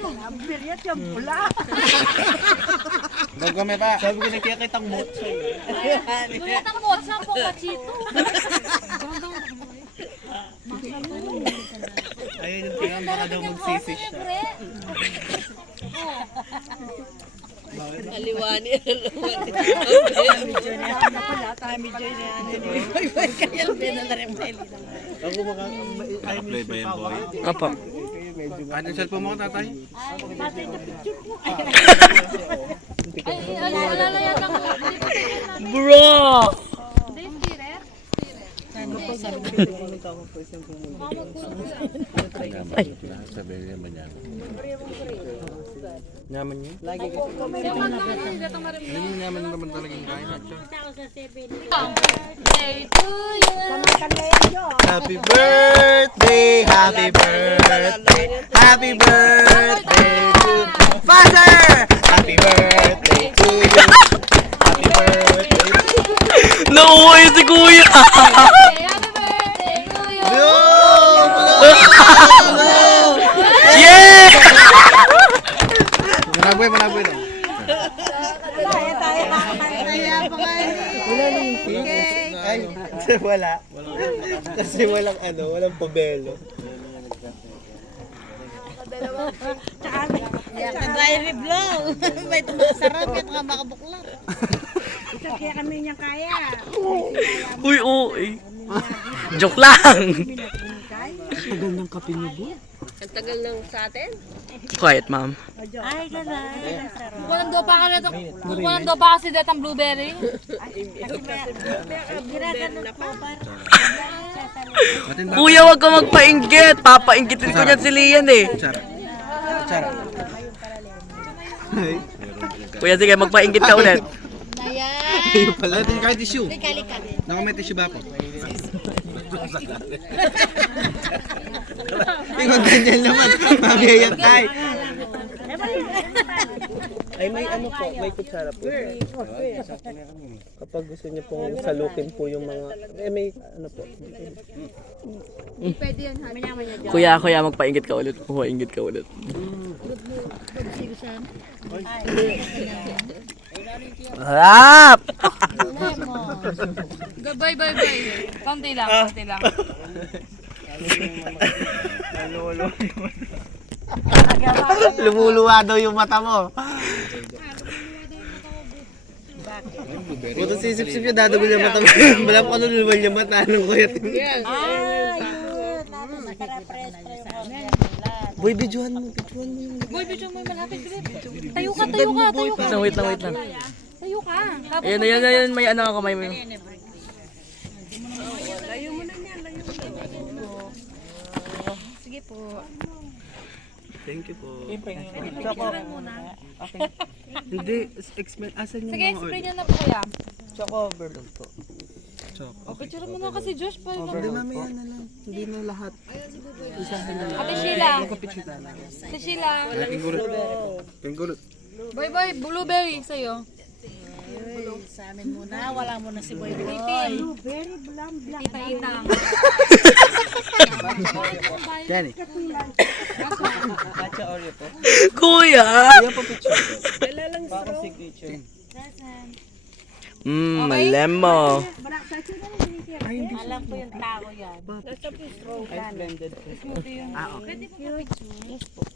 yun. Biryat yung pula. Bago kami pa. Sabi ko nakikita ang motso. Lulit ang motsa po, kachito. Ayun yung tingnan, baka daw magsisi siya. Aliwani. Medyo niya na pala. Medyo niya na. Kaya pinala rin maili. Ako baka play ba yan, boy? Opo. Ano yung cellphone mo, tatay? Patay na picture po. Ay, alalayan lang mo. Bro! Hindi, stirer. Sabihin ba niya? Nyaman niya? Lagi ka. Ano yung nyaman naman talagang kain natin? Day to you. Happy birthday! Happy birthday! Happy birthday to Father! Happy birthday to you! Happy birthday! Nauuwi si kuya! Happy birthday to you. Yeah! Manaboy lang. Wala na yung cake. Ay, wala. Kasi walang walang pabelo. Diary vlog. May tumasarap at mga makabuklat. Ito kaya kami niyang kaya. Uy, uy. Joke lang. Tagal ng kape niyo, boy. Ang tagal lang sa atin. Quiet, ma'am. Ay, ganun. Walang dopa ka na. Walang dopa kasi dito ang blueberry. Ginaganon po ba? Kuya, wag ka magpainggit. Papainggitin ko niyan si Lian eh. Sarap. Kuya, sige, magpainggit ka ulit. Ayun pala. Kahit tissue. Naku, may tissue ba ako? Ikaw ganyan naman. Mabiyayat tayo. Ay, may po, may kutsara po. Kapag gusto niyo pong salukin po yung mga, may po. Pwede yan, ha? Kuya, magpainggit ka ulit. Magpainggit ka ulit. Harap! Bye. Konti lang. Lumuluwa daw yung mata mo. Puto sisip-sip niya, dadagol yung mata mo. Wala pa luluwan yung mata ng kuya. Boy, videohan mo yung... Boy, video mo yung malapit. Tayo ka. Wait lang. Tayo ka. Tapos, Ayan, may ano ako, may... Sige po. Thank you po. Choco. Okay. Hindi, asan yung sige, mga spray niya na po kuya. Choco overload po. Choco. O, picture mo na kasi Josh. Hindi, mamaya na lang. Hindi na lahat. Isahan na lang. Ate Sheila. Magpapicture na lang. Ate Sheila. Pingulot. Bye, blueberry sa'yo. Sa amin muna. Wala muna si Boy Boy. Blueberry blam. Tita Inang. Jenny. Matcha Oreo po. Kuya! Kuya po picture po. Bako signature. Malemo. Alam ko yung tao yan. Ice blended po. Pwede po picture. Yes po.